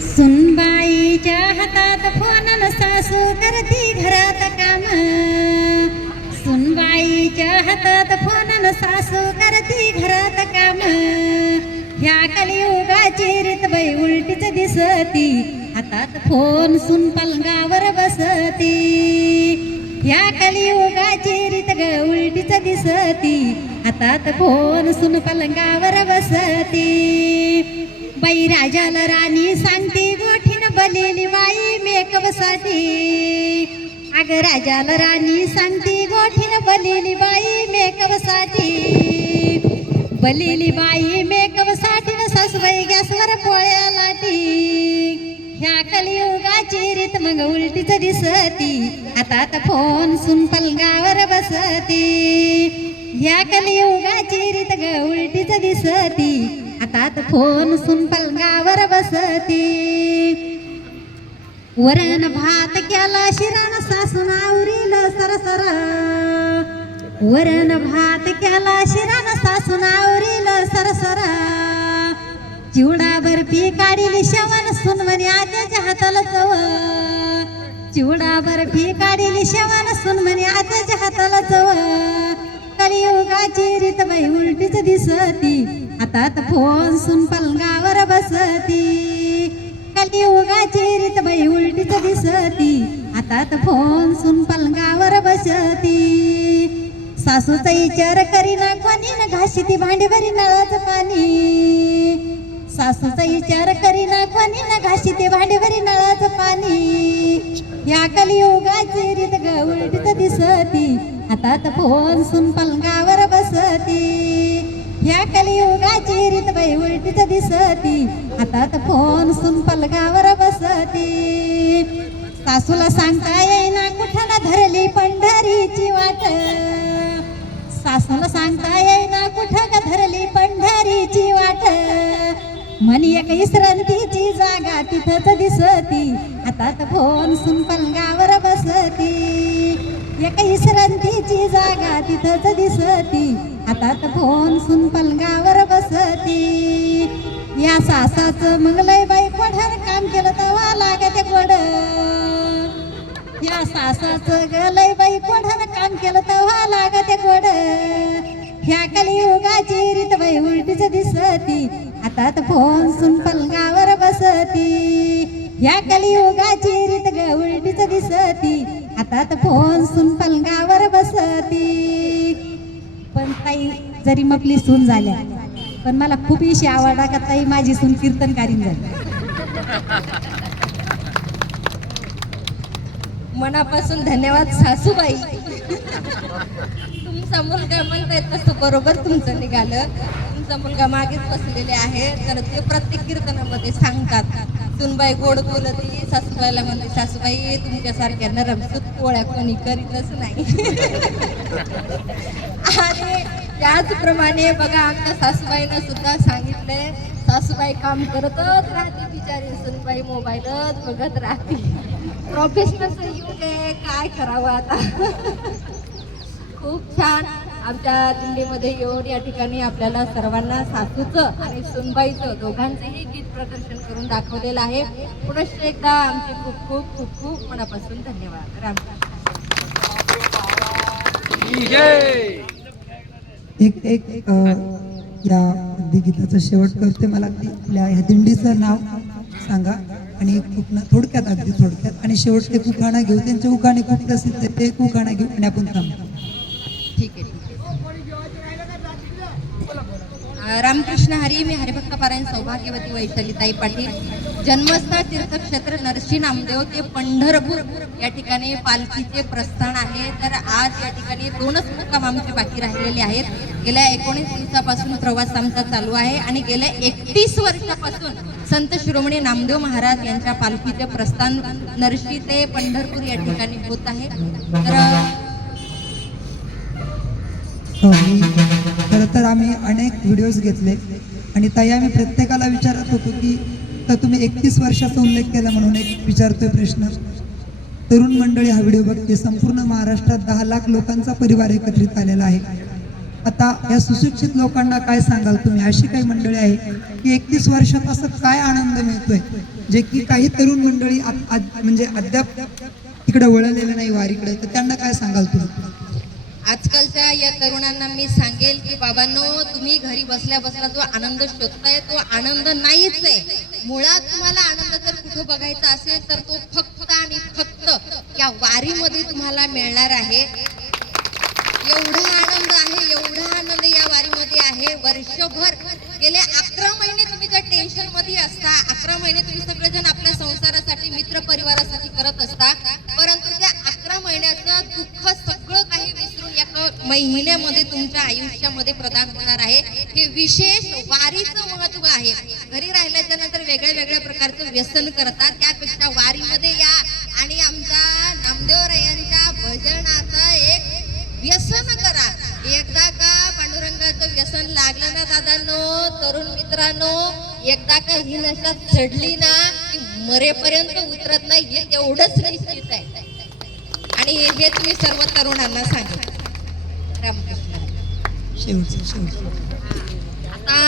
सुनबाईच्या हातात फोन न सासू करती घरात काम. सुनबाईच्या हातात फोन न सासू करती घरात काम. ह्या कलियुगाची रीतबाई उलटीच दिसती, हातात फोन सुन पलंगावर बसती. ह्या कलियुगाची रीत ग उलटीच दिसती, हातात फोन सुन पलंगावर बसती. बाई राजाला राणी सांगती गोठीन बलेली बाई मेकअप साठी. अग राजाला राणी सांगती गोठीन बलेली बाई मेकअप साठी. बलेली बाई मेकअप साठी न सासूबाई गॅसवर पोळ्या लाटी. ह्या कलियुगाची रीत मग उलटीच दिसती, हातात फोन सुन पलंगावर बसती. ह्या कलियुगाची रीत ग उलटीच दिसती, हातात फोन सुन पलंगावर बसती. वरण भात केला शिरण सासून आवरील सरसर. वरण भात केला शिरण सासून आवरील सरसर. चिवडा बर्फी काढील शेवण सुनवणी आत्याच्या हाताला चव. चिवडा बर्फी काढील शेवण सुनवणी आत्याच्या हाताला चव. कलियुगाची रीत बाई उलटीच दिसती, हातात फोन सुन पलंगावर बसती. कलियुगाची रीत बाई उलटीच दिसती, हातात फोन सुन पलंगावर बसती. सासूचा विचार करीना कोणी न घाशी ती भांडी भरी नळाचं पाणी. सासूचा विचार करीना कोणी न घाशी ती भांडी भरी नळाचं पाणी. या कलियुगाची रीत ग उलटीच दिसती, हातात फोन सुन पलंगावर बसती. ह्या कलियुगाची रीत बाई उलटीच दिसती, हातात फोन सुन पलंगावर बसती. सासूला सांगता येईना कुठं ना धरली पंढरीची वाट. सासूला सांगता येईना कुठं का धरली पंढरीची वाट. म्हणी एक विश्रांतीची जागा तिथंच दिसती, हातात फोन सुन पलंगावर बसती. एक विश्रांतीची जागा तिथंच दिसती, हातात फोन सुन पलंगावर बसती. या सासाचं मंगलय बाई कोढर काम केलं तवा लागते गोड. या सासाचं गलय बाई कोढर काम केलं तवा लागते गोड. ह्या कलियुगाची रीत बाई उलटीच दिसती, हातात फोन सुन पलंगावर बसती. ह्या कलियुगाची रीत ग उलटीच दिसती, हातात फोन सुन पलंगावर बसती. पण ताई जरी मपली सून झाल्या, पण मला खूप इशी आवडा का ताई माझी सून कीर्तनकारीण झाली. मनापासून धन्यवाद सासूबाई. तुमचा मुलगा म्हणतायत तसं बरोबर तुमचं निघालं. तुमचा मुलगा मागेच बसलेले आहे, तर ते प्रत्येक कीर्तनामध्ये सांगतात सुनबाई गोड बोलती. सासूबाईला म्हणते सासूबाई तुमच्यासारख्या नरमसूत पोळ्या कोणी करीतच नाही. आणि त्याचप्रमाणे बघा आमच्या सासूबाईनं सुद्धा सांगितलंय, सासूबाई काम करतच राहते बिचारी, सुनबाई मोबाईलच बघत राहते. प्रोफेशनल युग आहे, काय करावं आता. खूप छान आमच्या दिंडीमध्ये येऊन या ठिकाणी आपल्याला सर्वांना सासूचं आणि सुनबाईचं दोघांचंही गीत प्रदर्शन करून दाखवलेलं आहे. पुनश्च एकदा आमचे खूप खूप खूप खूप मनापासून धन्यवाद. रामकृष्ण. एक या गीताचा शेवट करते. मला आपल्या ह्या दिंडीचं नाव सांगा आणि एक थोडक्यात अगदी थोडक्यात, आणि शेवट ते उखाणा घेऊ. त्यांचे उखाणे खूप प्रसिद्ध आहे, ते उखाणा घेऊ आणि आपण थांबू. ठीक आहे. रामकृष्ण हरी. मी हरिभक्त पारायण सौभाग्यवती वैशालीताई पाटील. जन्मस्थळ तीर्थक्षेत्र नरसी नामदेव ते पंढरपूर या ठिकाणी पालखीचे प्रस्थान आहे. तर आज या ठिकाणी 2च मुक्काम आमचे बाकी राहिलेले आहेत. गेल्या 19 दिवसापासून प्रवास आमचा चालू आहे आणि गेल्या 31 वर्षापासून संत शिरोमणी नामदेव महाराज यांच्या पालखीचे प्रस्थान नरसी ते पंढरपूर या ठिकाणी होत आहे. तर आम्ही अनेक व्हिडिओज घेतले आणि ताई आम्ही प्रत्येकाला विचारत होतो की तर तुम्ही 31 वर्षाचा उल्लेख केला म्हणून एक विचारतोय प्रश्न. तरुण मंडळी हा व्हिडिओ बघते. संपूर्ण महाराष्ट्रात 10 लाख लोकांचा परिवार एकत्रित आलेला आहे. आता या सुशिक्षित लोकांना काय सांगाल तुम्ही? अशी काही मंडळी आहे की 31 वर्षात असं काय आनंद मिळतोय जे की काही तरुण मंडळी म्हणजे अद्याप तिकडे वळलेलं नाही वारीकडे, तर त्यांना काय सांगाल तुम्ही? आजकालच्या या तरुणांना मी सांगेल की बाबांनो, तुम्ही घरी बसल्या बसल्या जो आनंद शोधताय तो आनंद नाहीच आहे. मुळात तुम्हाला आनंद जर कुठं बघायचा असेल तर तो फक्त आणि फक्त या वारीमध्ये तुम्हाला मिळणार आहे. एवढा आनंद आहे, एवढा आनंद या वारीमध्ये आहे. वर्षभर गेले 11 महिने तुम्ही जर टेन्शन मध्ये असता, 11 महिने तुम्ही सगळेजण आपल्या संसारासाठी, मित्र परिवारासाठी करत असता, परंतु त्या 11 महिन्याचं दुःख सगळं काही विसरून एका महिन्यामध्ये तुमच्या आयुष्यामध्ये प्रदान होणार आहे. हे विशेष वारीचं महत्व आहे. घरी राहिल्याच्या नंतर वेगळ्या वेगळ्या प्रकारचं व्यसन करतात, त्यापेक्षा वारीमध्ये या आणि आमच्या नामदेवरायांच्या भजनाचं एक व्यसन करा. एकदा का पांडुरंगाचं व्यसन लागलं ना दादांनो, तरुण मित्रांनो, एकदा का ही नशा चढली ना की मरेपर्यंत उतरत नाही, हे तेवढंच निश्चित आहे. आणि हे तुम्ही सर्व तरुणांना सांगा. रामकृष्ण. शेवटचं